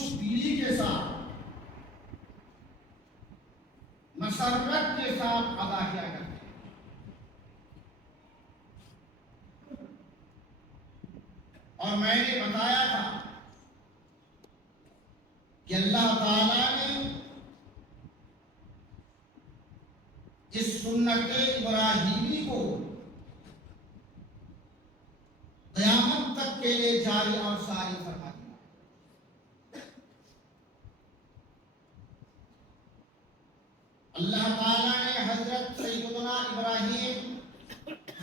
خوش دلی کے ساتھ مسرت کے ساتھ ادا کیا کرتے ہیں۔ اور میں نے بتایا تھا کہ اللہ تعالیٰ نے اس سنت ابراہیمی کو قیامت تک کے لیے جاری اور ساری فرما دیا۔ اللہ تعالیٰ نے حضرت سیدنا ابراہیم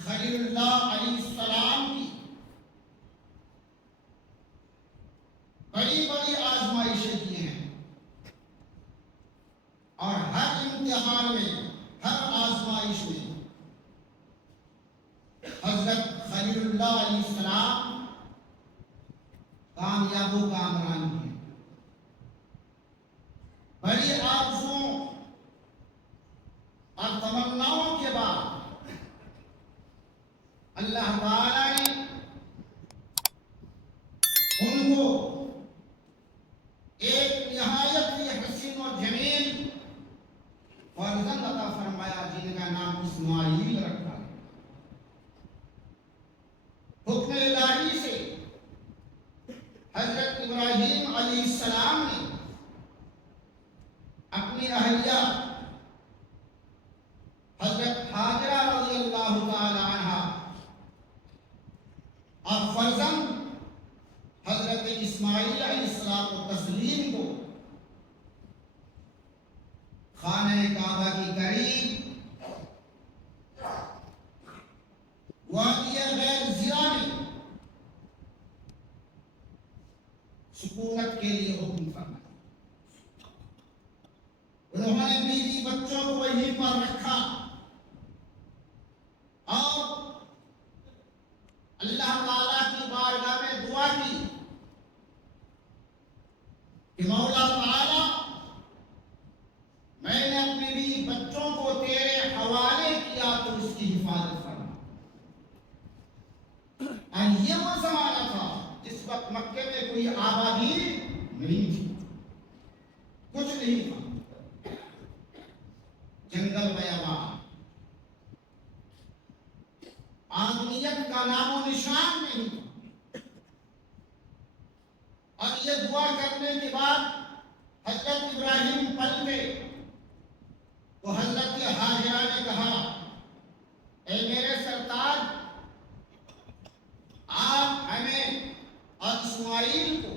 خلیل اللہ علیہ السلام کی بڑی بڑی آزمائشیں کی ہیں، اور ہر امتحان میں، ہر آزمائش میں حضرت خلیل اللہ علیہ السلام کامیاب و کامران ہیں۔ بڑی آرزوؤں اور تمناؤں کے بعد اللہ تعالی نے ان کو ایک نہایت ہی حسین و جمیل فرزند عطا فرمایا، جن کا نام اسماعیل رکھا ہے۔ حکم الہی سے حضرت ابراہیم علیہ السلام نے اپنی اہلیہ حضرت حاجرہ رضی اللہ تعالی عنہا اور فرزند حضرت اسماعیل علیہ السلام کو خانہ کعبہ کی قریب وادی غیر زرع میں سکونت کے لیے حکم فرمایا۔ انہوں نے بیوی بچوں کو وہیں پر رکھا اور اللہ تعالیٰ کی بارگاہ میں دعا کی کہ مولا تعالیٰ، میں نے اپنے بیوی بچوں کو تیرے حوالے کیا، تو اس کی حفاظت فرما۔ اور یہ وہ زمانہ تھا جس وقت مکے میں کوئی آبادی نہیں تھی، کچھ نہیں تھا، جنگل بیابان، آدمیت کا نام و نشان نہیں تھا۔ اور یہ دعا کرنے کے بعد حضرت ابراہیم پلٹے تو حضرت حاجرہ نے کہا، اے میرے سرتاج، آپ ہمیں اور اسماعیل کو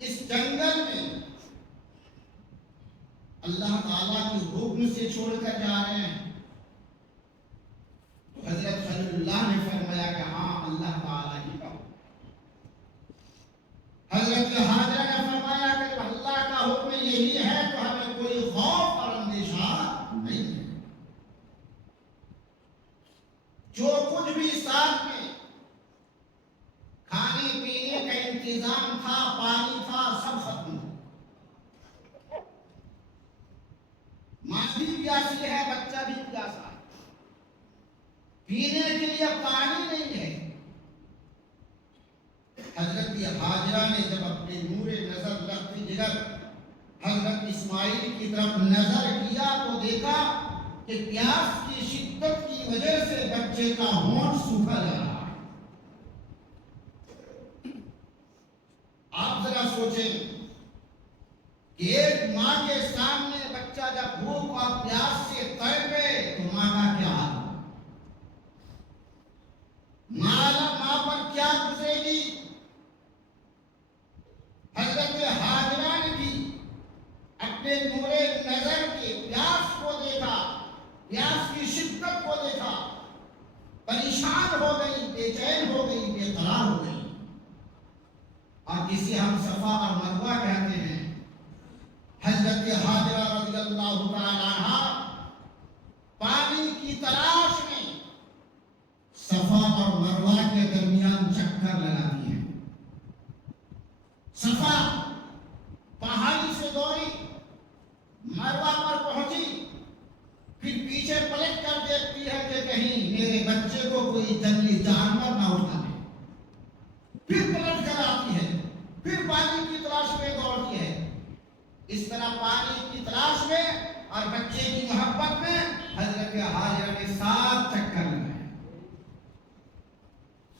اس جنگل میں اللہ تعالیٰ کی حکم سے چھوڑ کر جا رہے ہیں۔ تو حضرت خلیل اللہ نے فرمایا کہ ہاں، اللہ تعالیٰ ہی کا حکم۔ حضرت حاجرہ نے فرمایا کہ جب اللہ کا حکم یہی ہے تو ہمیں کوئی خوف اور اندیشہ نہیں ہے۔ جو کچھ بھی ساتھ میں کھانے پینے کا انتظام تھا، پانی تھا، سب ختم ہو۔ ماں بھی پیاسی ہے، بچہ بھی پیاسا ہے، پینے کے لیے پانی نہیں ہے۔ حضرت حاجرہ نے جب اپنے نور نظر لخت جگر حضرت اسماعیل کی طرف نظر کیا تو دیکھا کہ پیاس کی شدت کی وجہ سے بچے کا ہونٹ سوکھا جا رہا ہے۔ آپ ذرا سوچیں کہ ایک ماں کے سامنے بچہ جب بھوک اور پیاس سے تڑپے تو ماں کا کیا حال ہوگا؟ ماں پر کیا گزرے گی؟ حضرت حاجرہ نے بھی اپنے نور نظر کے پیاس کو دیکھا، پیاس کی شدت کو دیکھا، پریشان ہو گئی، بے چین ہو گئی، بے قرار ہو گئی۔ اور کسی ہم صفا اور مروہ کہتے ہیں، حضرت حاجرہ رضی اللہ تعالی عنہا پانی کی تلاش میں صفا اور مروہ کے درمیان چکر لگاتی ہیں۔ صفا پہاڑی سے دوڑی، مروہ پر پہنچی، پھر پیچھے پلٹ کر دیکھتی ہے کہ کہیں میرے بچے کو کوئی جنگلی جانور نہ اٹھا لے، پھر پلٹ کر آتی ہے، پھر پانی پانی کی تلاش میں دوڑتی ہے، اس طرح پانی کی تلاش میں اور بچے کی محبت میں حضرت ہاجرہ نے 7 چکر لگائے،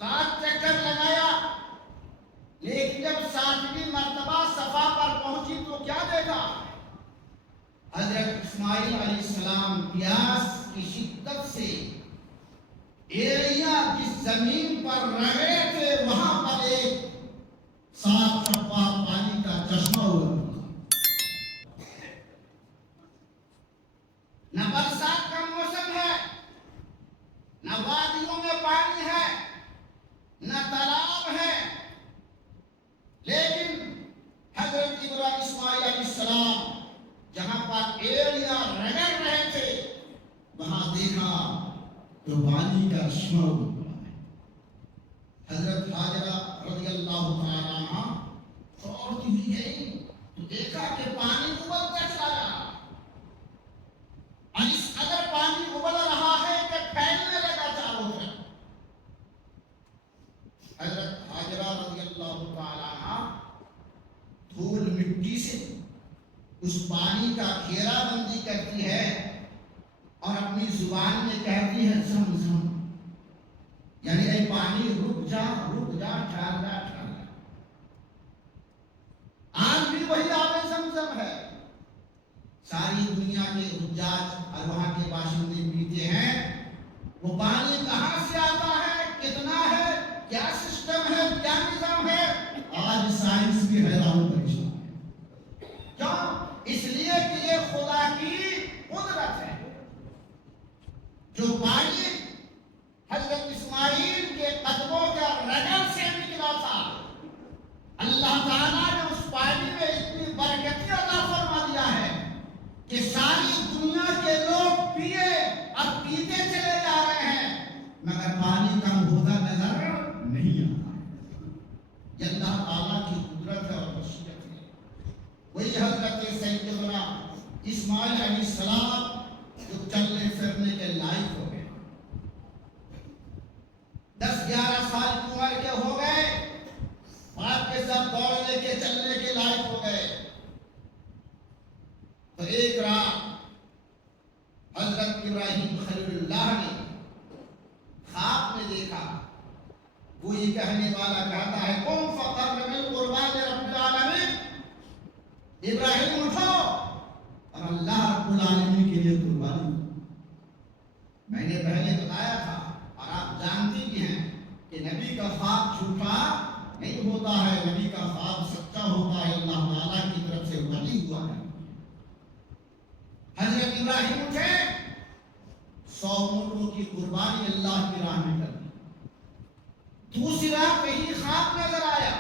7 چکر لگایا، لیکن جب 7ویں مرتبہ صفا پر پہنچی تو کیا دیکھا؟ حضرت اسماعیل علیہ السلام پیاس کی شدت سے ایڑیاں جس زمین پر رگڑے تھے وہاں پر ایک صاف شفاف پانی کا چشمہ ہوا، نہ برسات کا موسم ہے، نہ وادیوں میں پانی ہے، نہ تالاب ہے، لیکن حضرت اسماعیل علیہ السلام جہاں پر ایڑیاں رگڑ رہے تھے وہاں دیکھا تو پانی کا چشمہ ہوا ہے۔ حضرت ہاجرہ رضی اللہ تعالیٰ عنہا دوڑتی ہوئی گئی تو دیکھا کہ پانی ابلتا چلا جا رہا، اور اس قدر پانی ابل رہا ہے کہ پھیلنے لگا چاروں طرف۔ حضرت ہاجرہ رضی اللہ تعالیٰ عنہا دھول مٹی سے اس پانی کا گھیرا بندی کرتی ہے اور اپنی زبان میں کہتی ہے زمزم، یعنی اے پانی رک جا رک جا، ٹھہر جا ٹھہر جا۔ آج بھی وہی آب زمزم ہے، ساری دنیا کے حجاج اور وہاں کے باشندے پیتے ہیں۔ وہ پانی کہاں سے آتا ہے، کتنا ہے، کیا سسٹم ہے، کیا نظام ہے، آج سائنس بھی حیران پریشان ہے۔ کیوں؟ اس لیے کہ یہ خدا کی قدرت ہے۔ جو پانی حضرت اسماعیل کے قدموں کا رگڑ سے نکلا تھا، اللہ تعالیٰ نے اس پانی میں اتنی برکت عطا فرما دیا ہے کہ ساری دنیا کے لوگ پیے اور پیتے چلے جا رہے ہیں، مگر پانی کم ہوتا نظر نہیں آتا۔ یہ اللہ تعالیٰ کی قدرت ہے اور خشیت ہے۔ وہی حضرت سیدنا اسماعیل علیہ السلام جو چلنے پھرنے کے لائق ہو گئے، 10-11 سال کی عمر کے ہو گئے، باپ کے ساتھ دوڑنے کے چلنے کے لائق ہو گئے، تو ایک رات حضرت ابراہیم خلیل اللہ نے خواب میں دیکھا، وہی کہنے والا کہتا ہے قم فقرب بالقربان رب العالمین، ابراہیم اٹھو اور اللہ رب العالمین کے لیے قربانی۔ میں نے پہلے بتایا تھا اور آپ جانتے بھی ہیں کہ نبی کا خواب جھوٹا نہیں ہوتا ہے، نبی کا خواب سچا ہوتا ہے، اللہ تعالیٰ کی طرف سے وحی ہوا ہے۔ حضرت ابراہیم اٹھے، 100 اونٹوں کی قربانی اللہ کی راہ میں کر دی۔ دوسری رات یہی خواب نظر آیا،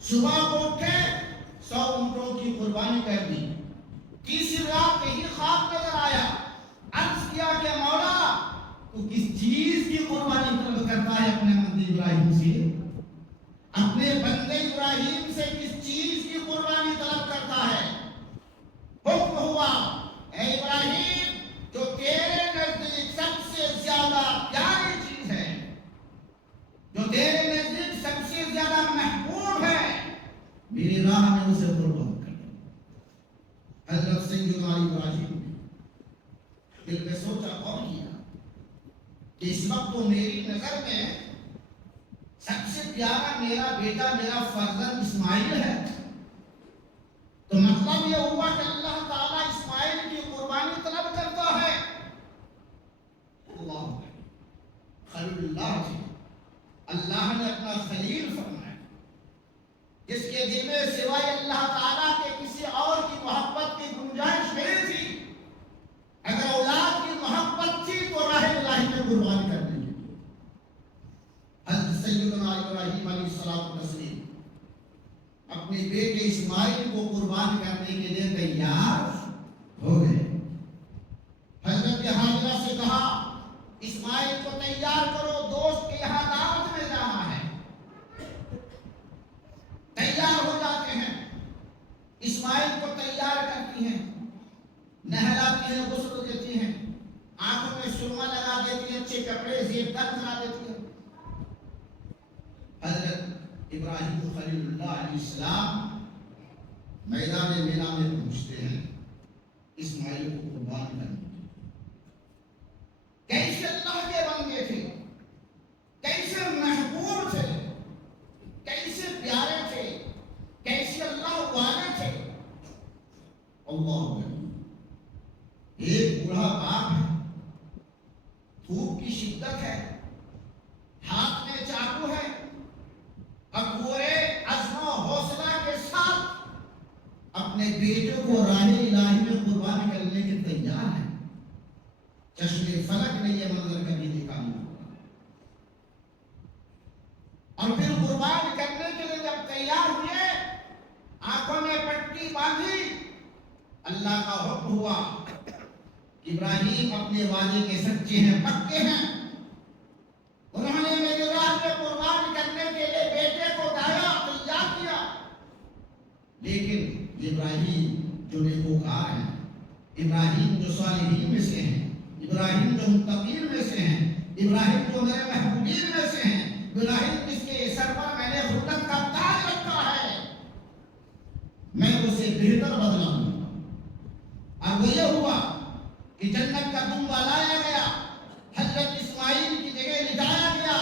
صبح کو اٹھے 100 اونٹوں کی قربانی کر دی۔ تیسری رات یہی خواب نظر آیا، عرض کیا کہ مولا تو کس چیز کی قربانی طلب کرتا ہے اپنے بندے ابراہیم سے، اپنے بندے ابراہیم سے کس چیز کی قربانی طلب کرتا ہے؟ حکم ہوا اے ابراہیم جو تیرے نزدیک سب سے زیادہ پیاری چیز ہے، جو تیرے نزدیک سب سے زیادہ محبوب ہے، میری راہ میں اسے قربان کر۔ حضرت سیدنا ابراہیم دل میں سوچا اور کیا کہ اس وقت تو میری نظر میں سب سے پیارا میرا بیٹا، میرا فرزند اسماعیل ہے، تو مطلب یہ ہوا کہ اللہ تعالیٰ اسماعیل کی قربانی طلب کرتا ہے۔ اللہ خلیل اللہ جی، اللہ نے اپنا خلیل فرمایا، جس کے دل میں سوائے اللہ تعالیٰ کے کسی اور کی محبت کی گنجائش نہیں تھی۔ اگر اولاد کی محبت تھی تو راہ الہی میں قربان کر دیں گے۔ حضرت سیدنا ابراہیم علیہ السلام اپنے بیٹے اسماعیل کو قربان کرنے کے لیے تیار ہو گئے۔ حضرت ہاجرہ سے کہا اسماعیل کو تیار کرو، دوست کے یہاں دعوت میں جانا ہے۔ تیار ہو جاتے ہیں، اسماعیل کو تیار کرتی ہیں، نہلاتی ہیں، غسل دیتی ہیں، آنکھوں میں سرما لگا دیتی ہیں، اچھے کپڑے زیب تن کرا دیتی ہیں۔ حضرت ابراہیم خلیل اللہ علیہ السلام میدان مینا میں پہنچتے ہیں اسماعیل کو قربان کرنے کے لیے۔ کیسے اللہ کے بندے تھے، کیسے محبوب تھے، کیسے پیارے تھے، کیسے اللہ والے تھے۔ اللہ ایک بوڑھا باپ ہے، دھوپ کی شدت ہے، ہاتھ میں چاقو ہے، اب پورے عزم و حوصلہ کے ساتھ اپنے بیٹے کو راہ الہی میں قربان کرنے کے تیار ہے۔ چشمے فلک نے یہ منظر کبھی دیکھا نہیں ہوگا۔ اور پھر قربان کرنے کے لیے جب تیار ہوئے، آنکھوں میں پٹی باندھی، اللہ کا حکم ہوا کہ ابراہیم اپنے وعدے کے سچے ہیں، پکے ہیں۔ انہوں نے میرے راہ میں قربان کرنے کے لیے بیٹے کو لایا، تیار کیا۔ لیکن ابراہیم جو نیکوکار ہیں، ابراہیم جو صالحین میں سے ہیں، ابراہیم جو متقین میں سے ہیں، ابراہیم جو میرے محبوبین میں سے ہیں، ابراہیم جس کے سر پر میں نے خلت کا تاج رکھا ہے، میں اسے بہتر بدلا ہوں۔ اور وہ یہ ہوا کہ جنت کا دنبا لایا گیا، حضرت اسماعیل کی جگہ لٹایا گیا،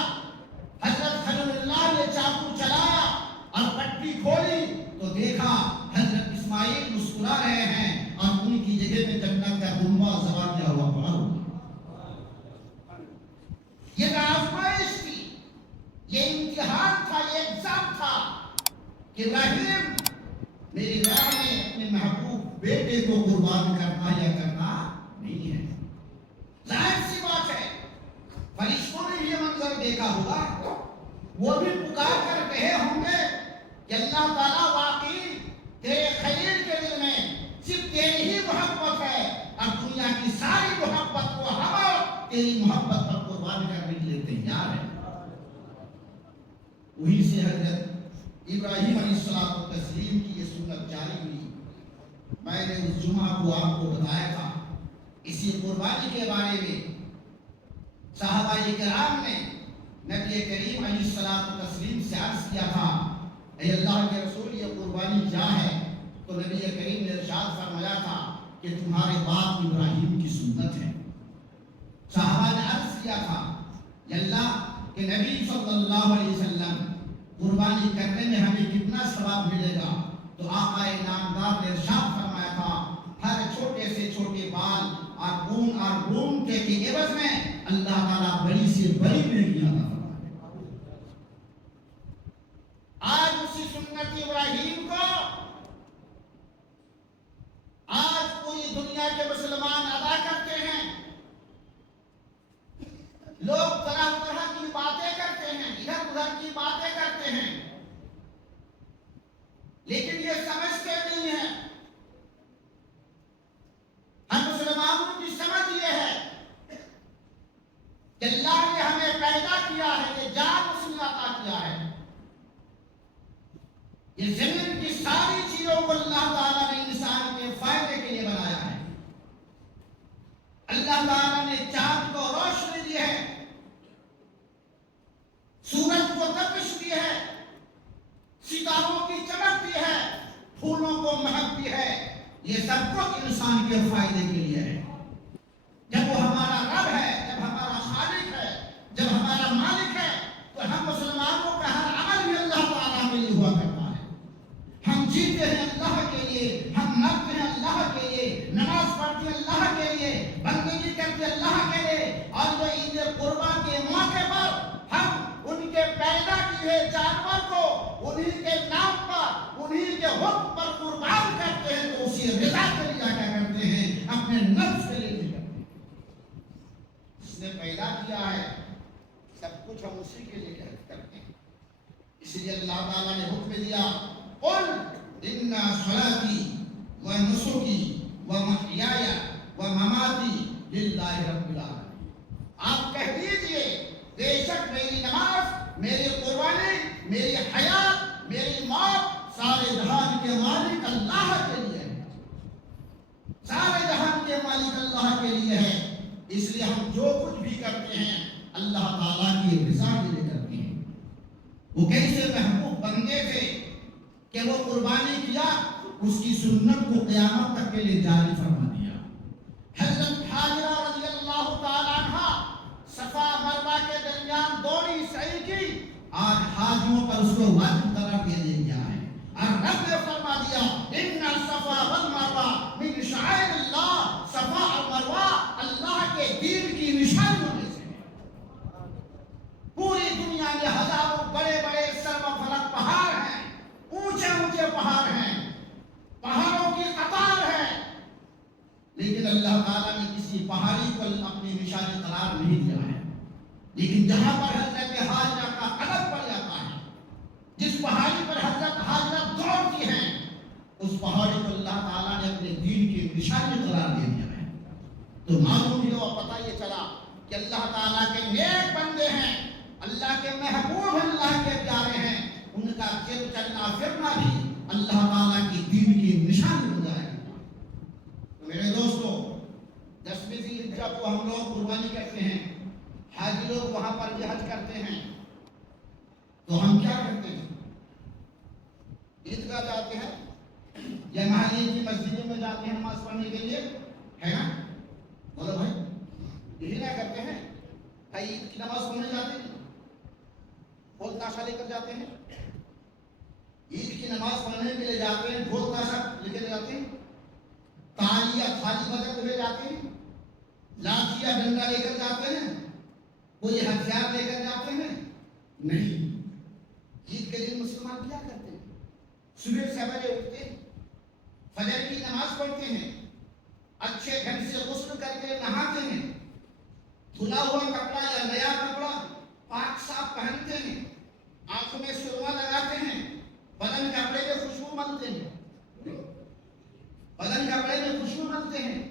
حضرت خلیل اللہ نے چاقو چلایا اور پٹی کھولی تو دیکھا حضرت اسماعیل مسکرا رہے ہیں اور ان کی جگہ میں جنت کا دنبا ذبح کیا ہوا پڑا ہوا۔ یہ آزمائش تھی، یہ امتحان تھا، یہ ایگزام تھا کہ ابراہیم میری راہ میں اپنے محبوب بیٹے کو قربان کرنا یا کرنا نہیں ہے۔ ظاہر سی بات ہے، فرشتوں نے بھی یہ منظر دیکھا ہوگا، وہ بھی پکار کر کہے ہوں گے کہ اللہ تعالیٰ واقعی تیرے خلیل کے دل میں صرف تیری ہی محبت ہے، اور دنیا کی ساری محبت کو ہم تیری محبت پر قربان کرنے کے لیے تیار ہے۔ وہیں سے حضرت ابراہیم علیہ السلام و تسلیم کی یہ سنت جاری ہوئی۔ میں نے اس جمعہ کو آپ کو بتایا تھا، اسی قربانی کے بارے میں صحابہ کرام نے نبی کریم علیہ السلام و تسلیم سے عرض کیا تھا، اے اللہ کے رسول یہ قربانی کیا ہے؟ تو نبی کریم نے ارشاد فرمایا تھا کہ تمہارے باپ ابراہیم کی سنت ہے۔ صحابہ نے عرض کیا تھا، یا اللہ کہ نبی صلی اللہ علیہ وسلم قربانی کرنے میں ہمیں کتنا ثواب ملے گا؟ تو آقا نامدار نے ارشاد فرمایا تھا، ہر چھوٹے سے چھوٹے بال اور خون کے عوض میں اللہ تعالیٰ بڑی سے بڑی نیکیاں عطا فرمائے گا۔ آج اسی سنت ابراہیم کو آج پوری دنیا کے مسلمان ادا کرتے ہیں۔ لوگ طرح طرح کی باتیں کرتے ہیں، ادھر ادھر کی باتیں کرتے ہیں، لیکن یہ سمجھتے نہیں ہیں۔ ہم مسلمانوں کی سمجھ یہ ہے کہ اللہ نے ہمیں پیدا کیا ہے، یہ جان اس نے عطا کیا ہے، یہ زمین کی ساری چیزوں کو اللہ تعالیٰ نے انسان کے فائدے کے لیے بنایا ہے۔ اللہ تعالیٰ نے چاند کو روشنی دی ہے، سورج کو تپش دی ہے، ستاروں کی چمک دی ہے، پھولوں کو مہک دی ہے، یہ سب کچھ انسان کے فائدے کے لیے ہے۔ جب وہ ہمارا رب ہے، جب ہمارا خالق ہے، جب ہمارا مالک ہے، تو ہم مسلمانوں کا ہر عمل بھی اللہ تعالیٰ کے لیے ہوا کرتا ہے۔ ہم جیتے ہیں اللہ کے لیے، ہم مرتے ہیں اللہ کے لیے، نماز پڑھتے ہیں اللہ کے لیے، بندگی کرتے ہیں اللہ کے لیے، اور جو عید قربان کے موقع پر ہم ان کے پیدا کیے جانور کو انہی کے نام پر، انہی کے حکم پر قربان کرتے ہیں، تو اسی رضا کے لیے کیا کرتے ہیں؟ اپنے نفس کے لیے نہیں کرتے ہیں۔ اس نے پیدا کیا ہے، سب کچھ ہم اسی کے لیے کرتے ہیں۔ اس لیے اللہ تعالیٰ نے حکم دیا، قل ان صلاتی و نسکی و محیای و مماتی للہ رب العالمین۔ آپ کہہ دیجئے بے شک میری نماز، میری قربانی، میری حیات، میری موت سارے جہان کے مالک اللہ کے لیے ہے، سارے جہان کے مالک اللہ کے لیے ہے۔ اس لیے ہم جو کچھ بھی کرتے ہیں اللہ تعالیٰ کی رضا کے لیے کرتے ہیں۔ وہ کیسے محبوب بندے تھے کہ وہ قربانی کیا، اس کی سنت کو قیامت تک کے لیے جاری فرما دیا۔ حضرت حاجرہ رضی اللہ تعالیٰ عنہ صفا مروہ کے درمیان دوڑی سعی کی، آج حاجیوں پر اس کو واجب قرار دے دیا ہے، اور رب نے فرما دیا ان الصفا والمروہ من شعائر اللہ، صفا اور مروہ اللہ کے دین کی نشانیوں میں سے ہے۔ پوری دنیا میں ہزاروں بڑے بڑے سرو فلک پہاڑ ہیں، اونچے اونچے پہاڑ ہیں، پہاڑوں کی قطار ہے، لیکن اللہ تعالیٰ نے کسی پہاڑی کو اپنی نشانی قرار نہیں دیا ہے۔ لیکن جہاں پر حضرت حاجرہ کا قدم پڑ جاتا ہے، جس پہاڑی پر حضرت حاجرہ دوڑتی ہیں، اس پہاڑی کو اللہ تعالیٰ نے اپنے دین کی نشانی قرار دے دیا ہے۔ تو معلوم ہی ہوا، پتہ یہ چلا کہ اللہ تعالیٰ کے نیک بندے ہیں، اللہ کے محبوب، اللہ کے پیارے ہیں، ان کا چلنا پھرنا بھی اللہ تعالیٰ کی دین کی نشانی ہو جائے گا۔ تو میرے دوستو، 10ویں ذی الحجہ کو ہم لوگ قربانی کرتے ہیں، حاجی لوگ وہاں پر بھی حج کرتے ہیں، تو ہم کیا کرتے ہیں؟ عیدگاہ جاتے ہیں یا محلے کی مسجدوں میں جاتے ہیں نماز پڑھنے کے لیے، ہے نا؟ بولو بھائی، یہی نہ کرتے ہیں؟ عید کی نماز پڑھنے جاتے ہیں، ڈھول تاشا لے کر جاتے ہیں، عید کی نماز پڑھنے کے لیے جاتے ہیں، ڈھول تاشا لے کر جاتے ہیں، تالی یا تھالی بجاتے ہوئے جاتے ہیں، لاٹھی یا ڈنڈا لے کر جاتے ہیں، کوئی ہتھیار لے کر جاتے ہیں؟ نہیں۔ عید کے دن مسلمان کیا کرتے ہیں؟ صبح سویرے اٹھتے ہیں، فجر کی نماز پڑھتے ہیں، اچھے ڈھنگ سے غسل کر کے نہاتے ہیں، دھلا ہوا کپڑا یا نیا کپڑا پاک صاف پہنتے ہیں، آنکھوں میں سرما لگاتے ہیں، بدن کپڑے میں خوشبو ملتے ہیں، بدن کپڑے میں خوشبو ملتے ہیں،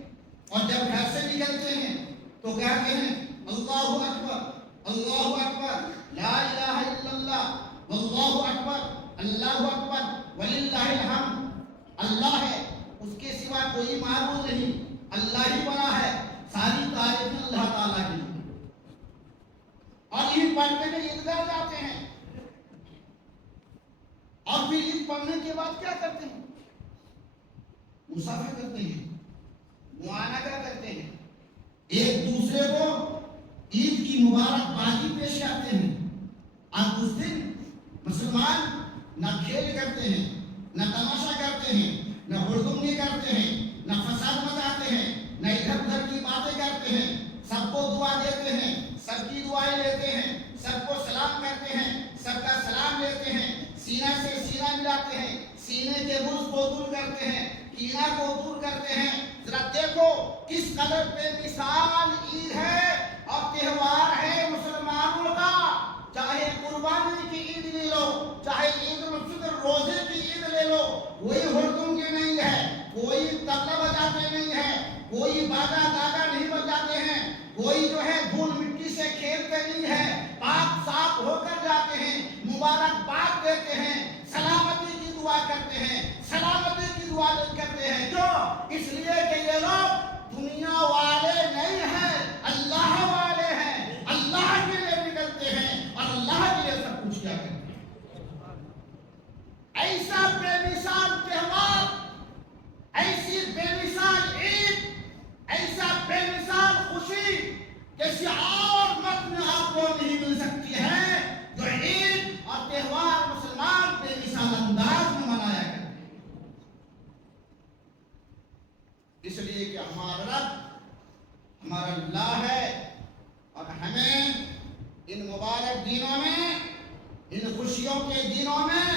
اور جب گھر سے نکلتے ہیں تو کہتے ہیں اللہ اکبر، اللہ اکبر، لا الہ الا اللہ، واللہ اکبر، اللہ اکبر، وللہ الحمد۔ اللہ ہے، اس کے سوا کوئی معبود نہیں، اللہ ہی بڑا ہے، ساری تعریف اللہ تعالیٰ کی۔ اور عید پڑھنے کے عیدگاہ جاتے ہیں، اور پھر عید پڑھنے کے بعد کیا کرتے ہیں؟ مسافہ کرتے ہیں، معانقہ کرتے ہیں، ایک دوسرے کو عید کی مبارکبادی پیش کرتے ہیں۔ اب اس دن مسلمان نہ کھیل کرتے ہیں، نہ تماشا کرتے ہیں، نہ ہڑدنگی کرتے ہیں، نہ فساد مچاتے ہیں، نہ ادھر ادھر کی باتیں کرتے ہیں، سب کو دعا دیتے ہیں، سب کی دعائیں لیتے ہیں، سب کو سلام کرتے ہیں، سب کا سلام لیتے ہیں، سینہ سے سینہ ملاتے ہیں، سینے کے بغض کو دور کرتے ہیں، کینہ کو دور کرتے ہیں۔ ذرا دیکھو کس قدر بے مثال عید ہے اور تہوار ہے مسلمانوں کا۔ چاہے قربانی کی عید لے لو، چاہے عید الفطر روزے کی عید لے لو، کوئی ہڑدنگی نہیں ہے، کوئی طبلہ بجاتے نہیں ہے، کوئی باجا گاگا نہیں بجاتے ہیں، کوئی جو ہے دھول مٹی سے کھیلتے نہیں ہے، پاک صاف ہو کر جاتے ہیں، مبارکباد دیتے ہیں، سلامتی کی دعا کرتے ہیں، سلامتی کی دعا کرتے ہیں۔ کیوں؟ اس لیے کہ یہ لوگ دنیا والے نہیں ہیں، اللہ والے ہیں، اللہ کے لیے نکلتے ہیں اور اللہ کے لیے سب کچھ کیا کرتے ہیں۔ ایسا بے مثال تہوار، ایسی بے مثال عید، ایسا بے مثال خوشی کسی اور مت میں آپ کو نہیں مل سکتی ہے جو عید اور تہوار مسلمان بے مثال انداز میں منایا کرتے ہیں۔ اس لیے کہ ہمارا رب ہمارا اللہ ہے، اور ہمیں ان مبارک دنوں میں، ان خوشیوں کے دنوں میں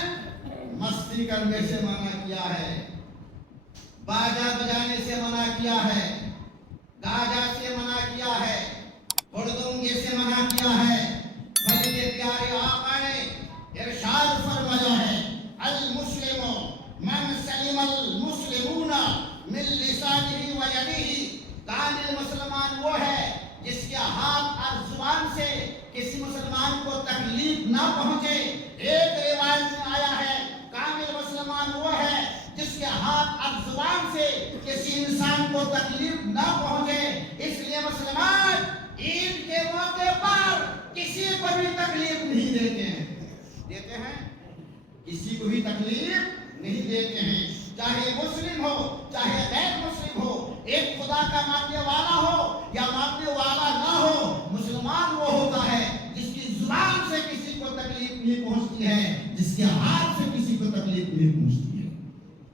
مستی کرنے سے منع کیا ہے، باجا بجانے سے منع کیا ہے، گاجا سے منع کیا ہے، ہڑدنگے سے منع کیا ہے، بلکہ پیارے آقا نے ارشاد فرمایا ہے المسلم من سلم المسلمون من لسانه و یدہ۔ کامل مسلمان وہ ہے جس کے ہاتھ اور زبان سے کسی مسلمان کو تکلیف نہ پہنچے۔ ایک روایت میں آیا ہے کامل مسلمان وہ ہے جس کے ہاتھ اور زبان سے کسی انسان کو تکلیف نہ پہنچے۔ اس لیے مسلمان عید کے موقع پر کسی کو بھی تکلیف نہیں دیتے ہیں۔ دیتے ہیں؟ کسی کو بھی تکلیف نہیں دیتے ہیں، چاہے مسلم ہو چاہے غیر مسلم ہو، ایک خدا کا ماننے والا ہو یا ماننے والا نہ ہو، مسلمان وہ ہوتا ہے جس کی زبان سے کسی کو تکلیف نہیں پہنچتی ہے، جس کے ہاتھ سے کسی کو تکلیف نہیں پہنچتی ہے۔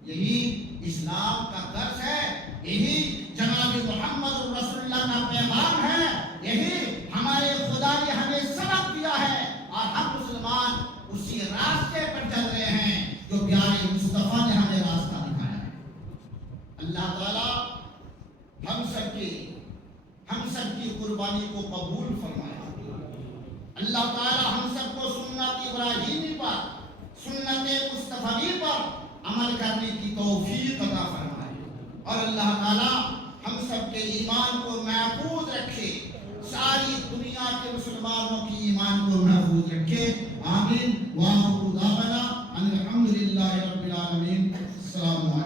یہی اسلام کا درس ہے، یہی جناب محمد رسول اللہ کا پیغام ہے، یہی ہمارے خدا نے ہمیں سبق دیا ہے، اور ہم مسلمان اسی راستے پر چل رہے ہیں جو پیارے مصطفیٰ نے ہمیں راستہ دکھایا ہے۔ اللہ تعالیٰ ہم سب کی قربانی کو قبول فرمائے۔ اللہ تعالیٰ ہم سب کو سنت ابراہیمی پر، سنت مصطفی پر عمل کرنے کی توفیق عطا فرمائے، اور اللہ تعالیٰ ہم سب کے ایمان کو محفوظ رکھے، ساری دنیا کے مسلمانوں کی ایمان کو محفوظ رکھے، آمین۔ وآخر دعوانا ان الحمد للہ رب العالمین۔ السلام علیکم۔